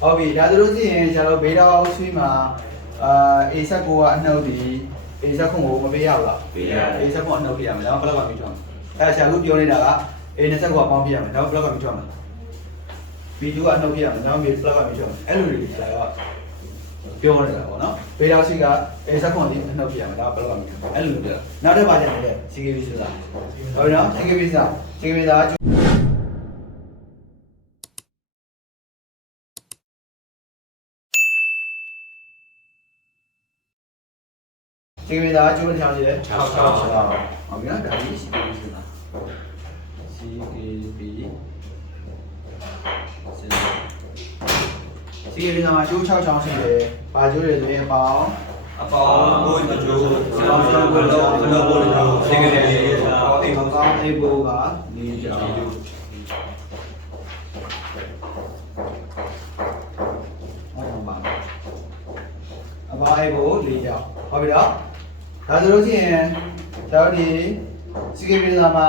ဟုတ်ပြီဒါဆိုလို့ရှိရင်ကျွန်တော်ဘေးတော့အောက်ဆွေးမှာA16ကအနှုတ်ဒီ A16ကိုမပေးရဘူးလားပေးရတယ် A16အနှုတ်ပြရမယ်ဒါမှဘယ်လောက်ကပြီးထွက်မှာဆရာကပြောနေတာက A20ကပေါင်းပြရမယ်ဒါမှဘယ်လောက်ကပြီးထွက်မှာ B2ကအနှုတ်ပြရမယ်ဒါမှဘယ်လောက်ကပြီးထွက်မှာအဲ့လိုတွေဆရာကပြောနေတာပေါ့နော်ဘေးတော့ရှိက A16ဒီအနှုတ်ပြရမယ်ဒါမှဘယ်လောက်ကပြီးထွက်မှာအဲ့လိုပြောနောက်တစ်ပါးကျန်တယ် CKB ဆိုတာဟုတ်ပြီနော် CKB ဆိုတာ CKB ဆိုတာဒီကနေ့ဒါကျိုးတစ်ချောင်းရှိတယ်6ဟုတ်ပြီနော်ဒါကြီး CKB ဆိုတာ CKB မှာကျိုး6ချောင်းရှိတယ်ဘာကျိုးတွေဆိုရင်အပေါင်းဘိုးကျိုးဆောင်းဆောင်းဘိုးလုံးဘိုးကျိုး CKB အိမ်ကောင်းအိမ်ဘိုးက4ချောင်းအပေါင်းအိမ်ဘိုး4ချောင်းဟုတ်ပြီနော်ဒါဆိုလို့ရှိရင်ကျွန်တော်ဒီ CKB မှာ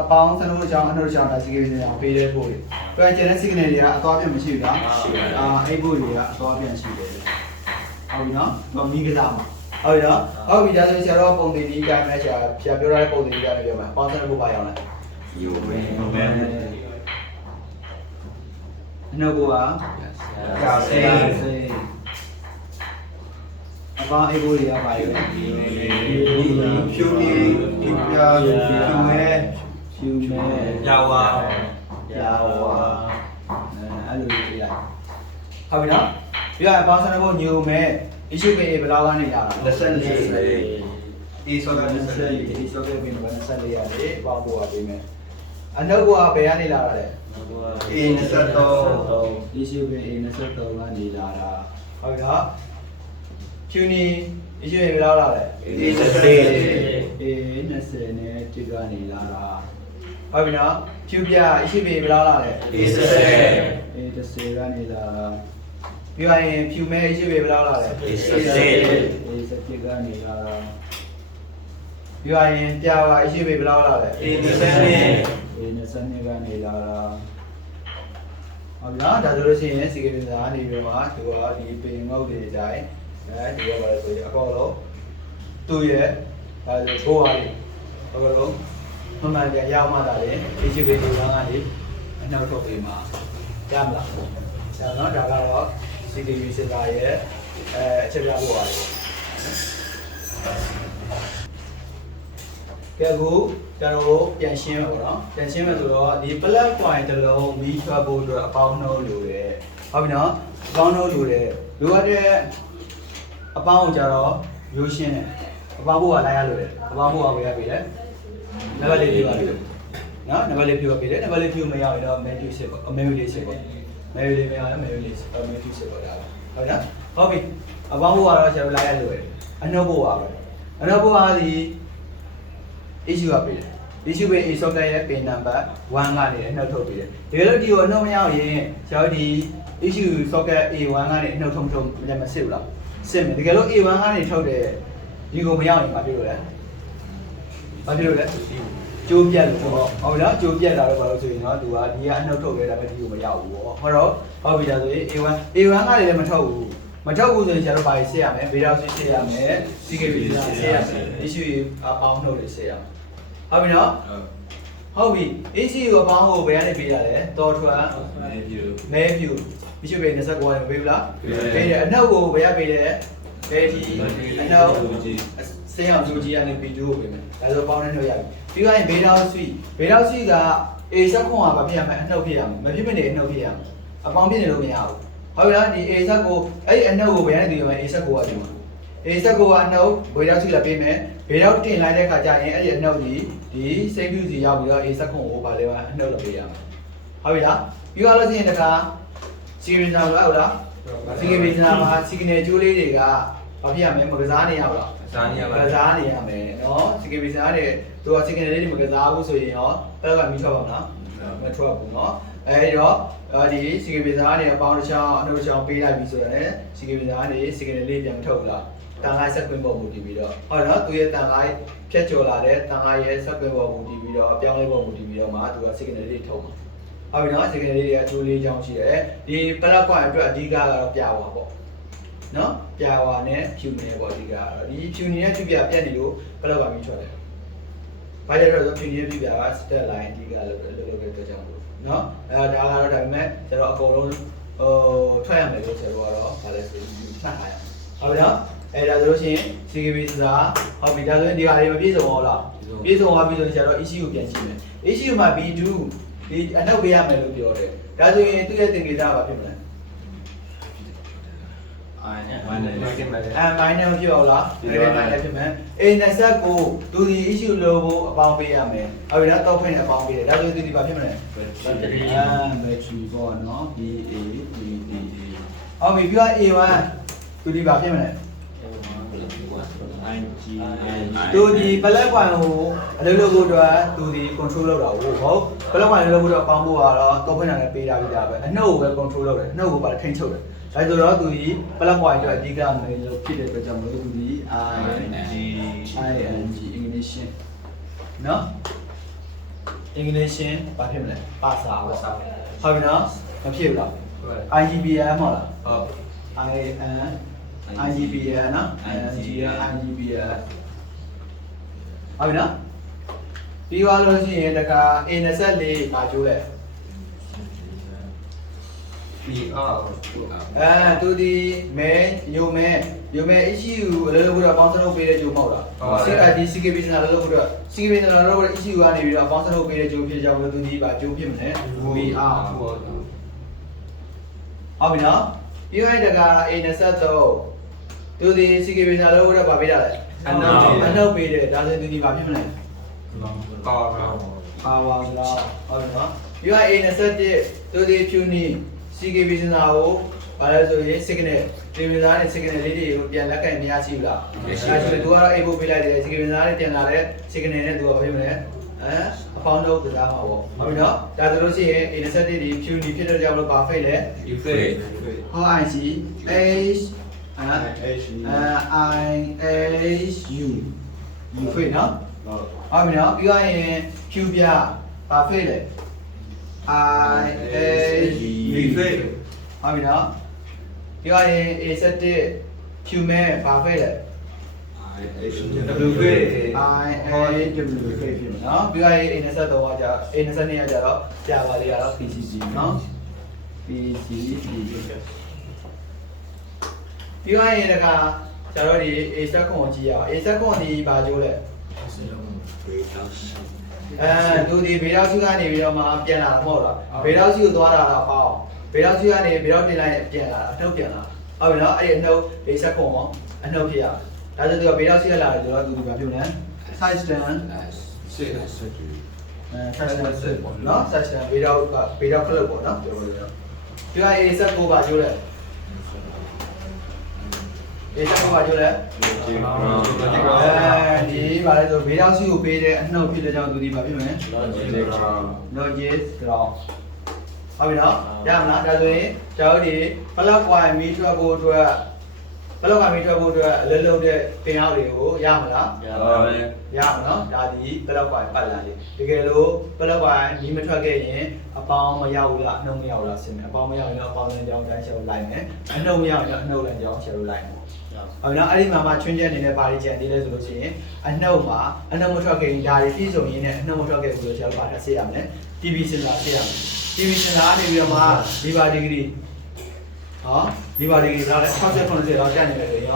အပေါင်းစလုံးအကြောင်းအနှုတ်အကြောင်းဒါ CKB မှာပေးတဲ့ပို့တွေ။ပြန်ကျန်တဲ့ signal တွေကအသွားပြန်မရှိဘူးလား။ရှိပါဘူး။အဲ့ပို့တွေကအသွားပြန်ရှိတယ်။ဟုတ်ပြီနော်။မမီးကစားမှာ။ဟုတ်ပြီနော်။ဟုတ်ပြီဒါဆိုဆရာတော်ပုံသင်ဒီတိုင်းနဲ့ဆရာပြောရတဲ့ပုံသင်ဒီတိုင်းနဲ့ပြောမှာ။ပေါင်းစလုံးပို့ပါရအောင်လား။ယူမယ်။ဟုတ်မယ်။အနှုတ်ကကြာစေးအပေါင်းအိတ်ကိုတွေကပါရောဖြူနေဖြူပြာဖြူမဲယာဝါအဲ့လိုတွေရဟုတ်ပြီနော်ပြရပေါင်းစံဖို့ညိုမဲ issue ပဲဘယ်လောက်ကနေလာတာ24 A ဆိုတာ24 A ဆိုတဲ့ဘယ်မှာ24ရတယ်ပေါင်းဖို့ပေးမယ်အနှုတ်ကဘယ်ကနေလာတာလဲ A 23 issue ပဲ A 23ကနေလာတာဟုတ်ပြီနော်ဖြူနေ issue ဘယ်လောက်လာလဲ A20 နဲ့တိကနေလာတာဟုတ်ပြီနော်ဖြူပြ issue ဘယ်လောက်လာလဲ A10 ကနေလာပြီးရင်ဖြူမဲ issue ဘယ်လောက်လာလဲ A10 ကနေလာပြီးရင်ပြာ issue ဘယ်လောက်လာလဲ A20 ကနေလာဟုတ်ပြီနော်ဒါဆိုလို့ရှိရင် CKB ကနေပြီးတော့သူကဒီပင်ငုတ်တွေအတိုင်းဒီရောပါလေဆိုရင်အကောလုံးသူ့ရဲ့ဒါဆိုဘိုးဟာလေးအကောလုံးမှန်မှန်ပြန်ရမှသာလေ HB ဒီကောင်ကနေအနောက်ထုတ်ပေးမှာရမလားဆရာနော်ဒါကတော့ CKB စင်တာရဲ့အချက်ပြဖို့ပါလေကဲအခုကျွန်တော်ပြန်ရှင်းမယ်ပေါ့နော်ပြန်ရှင်းမယ်ဆိုတော့ဒီ plug point တစ်လုံးမီးထွက်ဖို့အတွက်အပေါင်းနှုတ်လိုတယ်ဟုတ်ပြီနော်အပေါင်းနှုတ်လိုတယ်လိုအပ်တဲ့အပေါင်းကိုကြတော့ရိုးရှင်းတယ်အပေါင်းဘို့ကလိုက်ရလို့တယ်အပေါင်းဘို့ကဝေးရပြီလေနံပါတ်လေးပြပါပြီနော်နံပါတ်လေးပြပြီလေနံပါတ်လေးပြမရရင်တော့ menu စစ်ပေါ့ menu လေးစစ်ပေါ့ menu လေးမရရင် menu လေး menu စစ်ပေါ့ဒါဟုတ်နော်ဟုတ်ပြီအပေါင်းဘို့ကတော့ဆရာတို့လိုက်ရလို့တယ်အနှုတ်ဘို့ပါပဲအနှုတ်ဘို့ကဒီ issue ကပေးတယ် issue ပေး socket ရဲ့ pin number 1ကနေအနှုတ်ထုတ်ပေးတယ်ဒီလိုဒီကိုအနှုတ်မရရင်ဆရာတို့ဒီ issue socket A1 ကနေအနှုတ်ထုတ်လည်းမစစ်ဘူးလားစစ်မယ်တကယ်လို့ A1 ကနေထုတ်တယ်ဒီကိုမရောက်ရင်ဘာဖြစ်လို့လဲဘာဖြစ်လို့လဲကျိုးပြက်လို့ပေါ့ဟုတ်ပြီနော်ကျိုးပြက်တာတော့ဘာလို့ဆိုရင်တော့သူကဒီကအနှုတ်ထုတ်ရဲဒါပေမဲ့ဒီကိုမရောက်ဘူးပေါ့ဟုတ်တော့ဟုတ်ပြီဒါဆိုရင် A1 ကနေလည်းမထုတ်ဘူးဆိုရင်ဆရာတို့ဘာတွေစစ်ရမလဲဗေဒါစစ်စစ်ရမယ် CKB စစ်ရမယ် issue အပေါင်းနှုတ်တွေစစ်ရမယ်ဟုတ်ပြီနော်ဟုတ်ပြီ issue အပေါင်းကိုဘယ်ကနေပေးရလဲတော်ထွန်းမဲဖြူ issue ပေး29ကနေပေးဘူးလားပေးတယ်အနှုတ်ကိုဘယ်ရပေးလဲဘယ်ဒီအနှုတ်စေးအောင်ဂျူဂျီကနေ B2 ကိုပေးမယ်ဒါဆိုပေါင်းနဲ့နှုတ်ရပြီပြီးရင်ဘေးတောက်ဆွီက A16 ကဘာဖြစ်ရမလဲအနှုတ်ဖြစ်ရမယ်မဖြစ်မနေအနှုတ်ဖြစ်ရမယ်အပေါင်းဖြစ်နေလို့မရဘူးဟုတ်ပြီလားဒီ A16 ကိုအဲ့ဒီအနှုတ်ကိုဘယ်ကနေတည်ရမလဲ A16 ကိုအတူA16 ကအနှုတ်ဘေးတောက်ဆွီလာပေးမယ်ဘေးတောက်တင်လိုက်တဲ့ခါကျရင်အဲ့ဒီအနှုတ်ဒီစိတ်ဖြူစီရောက်ပြီးတော့ A16 ကိုဘာလဲအနှုတ်လုပ်ပေးရမယ်ဟုတ်ပြီလားပြီးတော့လို့ရှိရင်တခါ CKB နာမလားဟုတ်လား CKB နာမှာ signal ကျိုးလေးတွေကဘာဖြစ်ရမလဲမကစားနေရဘူးလားကစားနေရမယ်နော် CKB နာတဲ့သူက signal လေးတွေမကစားဘူးဆိုရင်ရောအဲ့တော့မီးထွက်ပါမလားမထွက်ဘူးနော်အဲဒီတော့ဒီ CKB နာနေအပေါင်းတစ်ချောင်းအနှုတ်တစ်ချောင်းပေးလိုက်ပြီဆိုတော့ CKB နာနေ signal လေးပြန်မထုတ်ဘူးလားတန်ခိုင်းဆက်ကွင်းပေါ်မူတည်ပြီးတော့ဟုတ်နော်သူရဲ့တန်ခိုင်းဖြတ်ကျော်လာတဲ့တန်ခိုင်းရဲ့ဆက်ကွင်းပေါ်မူတည်ပြီးတော့အပြောင်းလဲပေါ်မူတည်ပြီးတော့မှသူက signal လေးထုတ်မှာ ဟုတ်ပြီနော် secondary တွေအကျိုးလေးကြောင်းရှိတယ်ဒီ plug point အတွက်အဓိကကတော့ပြာဝါပေါ့နော်ပြာဝါနဲ့ဖြူနေပေါ့အဓိကကတော့ဒီဖြူနေတဲ့ဖြူပြပြတ်နေလို့ plug ပါပြီးထွက်တယ်ဘာလဲဆိုတော့ဖြူနေတဲ့ဖြူပြက step line အဓိကလို့တဲ့အတွက်ကြောင့်လို့နော်ဒါကတော့ဒါပေမဲ့ကျွန်တော်အကုန်လုံးထွက်ရမယ်လို့ဆိုတော့ဘာလဲဆိုမှတ်ထားရအောင်ဟုတ်ပြီနော်ဒါဆိုလို့ရှိရင် CKB ဆိုတာဟုတ်ပြီဒါဆိုရင်ဒီဟာတွေမပြည့်စုံအောင်လားပြည့်စုံသွားပြီဆိုရင်ကျတော့ ECU ပြန်ကြည့်မယ် ECU မှာ B2 ဒီအနောက်ပေးရမယ်လို့ပြောတယ်ဒါဆိုရင်သူ့ရဲ့သင်္ကေတဘာဖြစ်မလဲminor ဖြစ်အောင်လားဒီလို minor ဖြစ်မယ်A20ကိုသူဒီ issue လို့ဖို့အပေါင်းပေးရမယ်ဟုတ်ပြီနော်တော့ဖွင့်နေအပေါင်းပေးတယ်ဒါဆိုရင်သူဒီဘာဖြစ်မလဲ battery ပေါ့နော် BAဟုတ်ပြီပြီးတော့ A1 သူဒီဘာဖြစ်မလဲသူဒီ plug point ကိုအလုပ်လုပ်ဖို့အတွက်သူဒီ control လုပ်တာဟုတ် plug point လုပ်ဖို့အတွက်ပေါင်းဖို့ကတော့တော့ဖွင့်တာလည်းပေးတာပြီးသားပဲအနှုတ်ကိုပဲ control လုပ်တယ်အနှုတ်ကိုပါထိန်းချုပ်တယ်ဒါဆိုတော့သူဒီ plug point အတွက်အဓိကမယ်လို့ဖြစ်တဲ့အတွက်ကြောင့်မို့သူဒီ ing ignition နော် ignition ဘာဖြစ်မလဲပါစာပေါ့ဟုတ်ပြီနော်မဖြစ်ဘူးလား IGBM ဟုတ်လားဟုတ် IGBM နော် IGBM ဟုတ်ပြီနော်ပြီးသွားလို့ရှိရင်တခါ A24 ပါကျိုးလဲသူဒီမဲယုံမဲ issue အလုပ်လုပ်တော့ပေါင်းစလုပ်ပေးတဲ့ဂျိုးမဟုတ်လားဒီ CKB စနာလုပ်လို့တော့ CKB စနာလုပ်တဲ့ issue ကနေပြီးတော့ပေါင်းစလုပ်ပေးတဲ့ဂျိုးဖြစ်ကြောင်းလို့သူဒီပါဂျိုးဖြစ်မလဲ VR ဟုတ်ပြီနော်ပြီးရင်တခါ A23 သူဒီ CKB စနာလုပ်တော့ဗာပေးတာလဲအနောက်ပေးတယ်ဒါဆိုသူဒီဗာဖြစ်မလဲပါလားဟုတ်ပြီနော်ပြီးရင် A21 သူဒီဖြူနီ CKB စနာကိုဘာလဲဆိုရင် signal ဒီမစားနဲ့ signal လေးတွေကိုပြန်လက်ကင်မရရှိဘူးလားအဲဆိုတော့သူကတော့ Aဖို့ပေးလိုက်တယ် CKB စနာနဲ့ပြန်လာတဲ့ signal နဲ့သူကဘာဖြစ်မလဲအပေါင်းတော့ကစားမှာပေါ့ဟုတ်ပြီနော်ဒါဆိုလို့ရှိရင် A21 ဒီဖြူနီဖြစ်တဲ့ကြောင့်လို့ဘာဖိတ်လဲ U ဖိတ်ဟော IC H IHU U ဖိတ်နော်ဟုတ်ပြီနော်ပြီးတော့ရင် Q ပြဘာဖိတ်လဲIHU ဖိတ်ဟုတ်ပြီနော်ပြီးတော့ရင် A7 Q မဲဘာဖိတ်လဲW ဖိတ် IHW ဖိတ်ဖြစ်မယ်နော်ပြီးတော့ရင် A23 ကကြာ A22 ကကြာတော့ကြာပါလေကတော့ PCC နော် PCC ပြီးတော့ရင်တခါကျတော့ဒီ A7 ကိုကြည့်ရအောင် A7 ကိုဒီဘာကျိုးလဲသူဒီဘေးတော့စုကနေပြီးတော့မှပြန်လာတာမဟုတ်လားဘေးတော့စုကိုသွားတာတော့ပေါ့ဘေးတော့စုကနေဘေးတော့တင်လိုက်ပြန်လာအနှုတ်ပြန်လာဟုတ်ပြီနော်အဲ့ဒီအနှုတ် A7 ကိုအနှုတ်ဖြစ်ရဒါဆိုသူကဘေးတော့စုရလာတယ်ဆိုတော့သူဒီဘာပြုလဲ side stand စစ်ပေါ့နော် side stand ဘေးတော့ခလုတ်ပေါ့နော်ပြောလို့ရဒီက A7 ကိုပါကျိုးလဲA7 ကိုပါကျိုးလဲဒီပါလဲဆိုဘေးတော့စုကိုပေးတဲ့အနှုတ်ဖြစ်တဲ့ကြောင့်သူဒီဘာဖြစ်မလဲ logic ground ဟုတ်ပြီနော်ရမလားဒါဆိုရင်ကျွန်တော်ဒီ plug point မီထွက်ဖို့အတွက် plug point မီထွက်ဖို့အတွက်အလုပ်လုပ်တဲ့ပင်အောက်တွေကိုရမလားရပါမယ်ရမှာနော်ဒါဒီ plug point ပတ်လာလေးတကယ်လို့ plug point မီမထွက်ခဲ့ရင်အပေါင်းမရောက်ဘူးလားအနှုတ်မရောက်လားဆင်းမယ်အပေါင်းမရောက်ရင်တော့အပေါင်းလမ်းကြောင်းတိုင်းရှယ်လိုက်မယ်အနှုတ်မရောက်ရင်တော့အနှုတ်လမ်းကြောင်းရှယ်လိုက်မယ်ဟုတ်နော်အဲ့ဒီမှာချွင်းချက်အနေနဲ့ပါရီချန်သေးလဲဆိုလို့ရှိရင်အနှုတ်မှာအနှုတ်မထွက်ခဲ့ရင်ဒါတွေပြည့်စုံရင်းနဲ့အနှုတ်မထွက်ခဲ့ဘူးဆိုတော့ကျွန်တော်ပါထပ်ဆေးရမယ် TV စင်တာဆေးရမယ် TV စင်တာကနေပြီးတော့မှဒီပါဒီဂရီဒီပါဒီဂရီဒါလည်း60 90လောက်တက်နေတယ်ဆိုရင်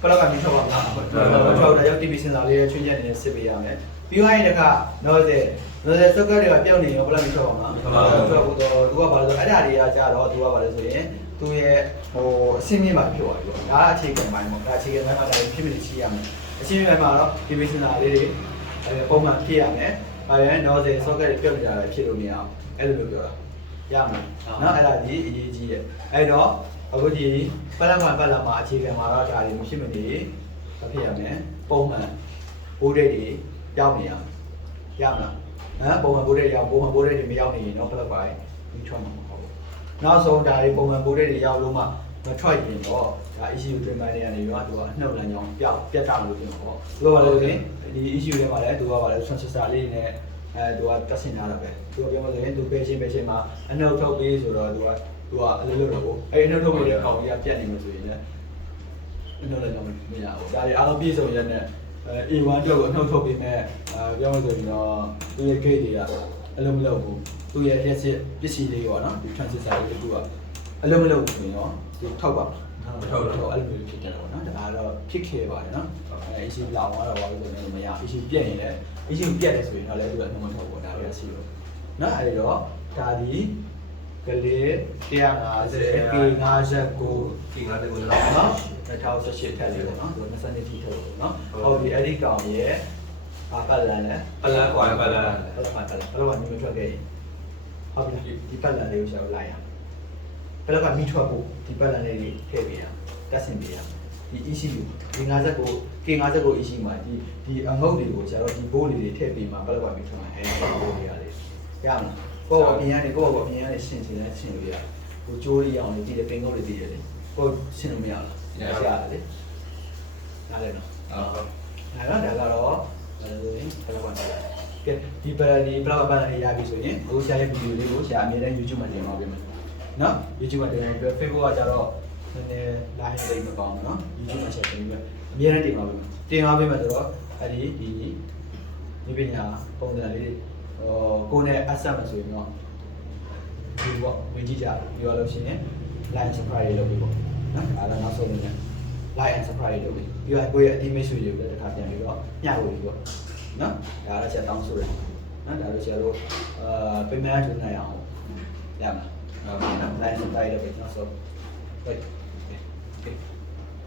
ဘယ်တော့မှမထွက်ပါဘူးထွက်တာကြောင့် TV စင်တာလေးချွင်းချက်အနေနဲ့စစ်ပေးရမယ်ပြီးသွားရင်တခါnozzle socket တွေကပြောင်းနေရောဘယ်လောက်မထွက်ပါမှာထွက်ဖို့တော့သူကဘာလဲဆိုအဲ့ဒါတွေကကြာတော့သူကဘာလဲဆိုရင်သူရဲ့အဆင့်မြင့်မှာဖြစ်သွားပြီပေါ့ဒါကအခြေခံပိုင်းပေါ့ဒါအခြေခံပိုင်းမှာဒါဖြစ်ဖြစ်ချီရမယ်အရှင်းပိုင်းမှာတော့ TV စင်တာလေးတွေပုံမှန်ဖြစ်ရမယ်ဘာလဲ nozzle socket တွေပြုတ်နေတာလည်းဖြစ်လို့မရအောင်အဲ့လိုမျိုးပြောတာရမယ်နော်အဲ့ဒါဒီအရေးကြီးရဲ့အဲ့တော့အခုဒီပတ်လာမှာအခြေခံမှာတော့ဒါတွေမဖြစ်မနေမဖြစ်ရမယ်ပုံမှန်ဘိုးဒိတ်တွေရောက်နေရမလားပုံမှန်ဘိုးဒိတ်ရောက်ပုံမှန်ဘိုးဒိတ်တွေမရောက်နေရင်တော့ပလက်ပိုင်းဒီထွက်မှာမဟုတ်ဘူးနောက်ဆုံးဒါတွေပုံမှန်ဘိုးဒိတ်တွေရောက်လို့မှမထွက်ရင်တော့ဒါ issue တွေမှနေရနေပြီးတော့သူကနှုတ်လမ်းကြောင်းပြတ်တာလို့ပြောပေါ့သူကဘာလဲဆိုရင်ဒီ issue တွေမှာလည်းသူကဘာလဲ transistor လေးနဲ့ သူကတက်ဆင်ထားတာပဲသူကပြောမှဆိုရင်သူပဲချင်းမှာအနှုတ်ထုတ်ပေးဆိုတော့သူကအလုပ်လုပ်တော့ကိုအဲ့အနှုတ်ထုတ်ပေးတဲ့အကောင်ကြီးကပြတ်နေမှာဆိုရင်လည်းအနှုတ်လည်းတော့မရဘူးဒါတွေအားလုံးပြည့်စုံရတဲ့A1 တော့အနှုတ်ထုတ်ပေးမဲ့ပြောမှဆိုရင်တော့သူရဲ့ gate တွေကအလုံးမလုပ်ဘူးသူရဲ့ headset ပစ္စည်းလေးပေါ့နော်ဒီ transistor လေးတူကအလုံးမလုပ်ဘူးဆိုရင်တော့သူထောက်ပါထောက်အဲ့လိုမျိုးဖြစ်တယ်ပေါ့နော်ဒါကတော့ဖြစ်ခဲ့ပါတယ်နော်issue လာသွားတော့ဘာလို့ဆိုတော့မရ issue ပြက်နေတယ် issue ပြက်တယ်ဆိုရင်တော့လည်းသူကနှုတ်မထုတ်ဘူးဒါတွေကရှိလို့နော်အဲ့တော့ဒါဒီကလေး150 K59 K59 နော်2018ထက်လေးပေါ့နော်သူ20တိထုတ်လို့နော်ဟုတ်ပြီအဲ့ဒီကောင်ရဲ့ပတ်လန်နဲ့ ပလန်ကွာပလန် ဘယ်လိုမှမထွက်ခဲ့ရင်ဟုတ်ပြီဒီပတ်လန်လေးကိုရှာလိုက်ရအောင်ဘယ်လိုမှမိထွက်ဖို့ဒီပတ်လန်လေးတွေထည့်ပေးရတက်ဆင်ပေးရဒီ ECU ဒီ59 K59 ECU မှာဒီအငုတ်တွေကိုရှာတော့ဒီဘိုးလေးတွေထည့်ပေးမှာဘယ်လိုမှမိထွက်မှာအဲဒီဘိုးလေးရလေရမလားကိုယ့်အပြင်ကနေရှင်းလို့ရဟိုကြိုးလေးအောင်လေဒီပင်ကုတ်လေးတည်ရတယ်ကိုရှင်းလို့မရဘူးရတယ်လေနားလည်နော်ဟုတ်ဒါကတော့ဘယ်လိုလဲဘယ်လိုပါလဲကဲဒီဘလောက်ရပြီဆိုရင်ကိုရှာရဲ့ဗီဒီယိုလေးကိုရှာအမြဲတမ်း YouTube မှာတင်ပါပေးမယ်နော် YouTube မှာတင်ရင်ပြီး Facebook ကကြတော့နည်းနည်း line လေးမကောင်းဘူးနော် YouTube မှာချက်တင်ပြီးအမြဲတမ်းတင်ပါပေးမယ်တင်ပါပေးမယ်ဆိုတော့အဲ့ဒီဒီပညာပုံစံလေးကိုနဲ့ asset မဆိုရင်တော့ဒီပေါ့ဝင်ကြည့်ကြပြီးတော့လို့ရှိရင် line subscribe လုပ်ပြီးပေါ့နော်အဲ့ဒါနောက်ဆုံးနေ like and subscribe လုပ်ပြီးပြီးတော့ကိုယ့်ရဲ့အတိမိတ်ဆွေတွေကိုလည်းတစ်ခါပြန်ပြီးတော့ညှဝေပြီးပေါ့နော်ဒါလည်းချက်တောင်းဆိုရနော်ဒါလို့ဆရာတို့ပြင်မဲ့ထူနိုင်အောင်ရမှာဟုတ်နော် like and subscribe လုပ်ပြီးနောက်ဆုံးဟုတ်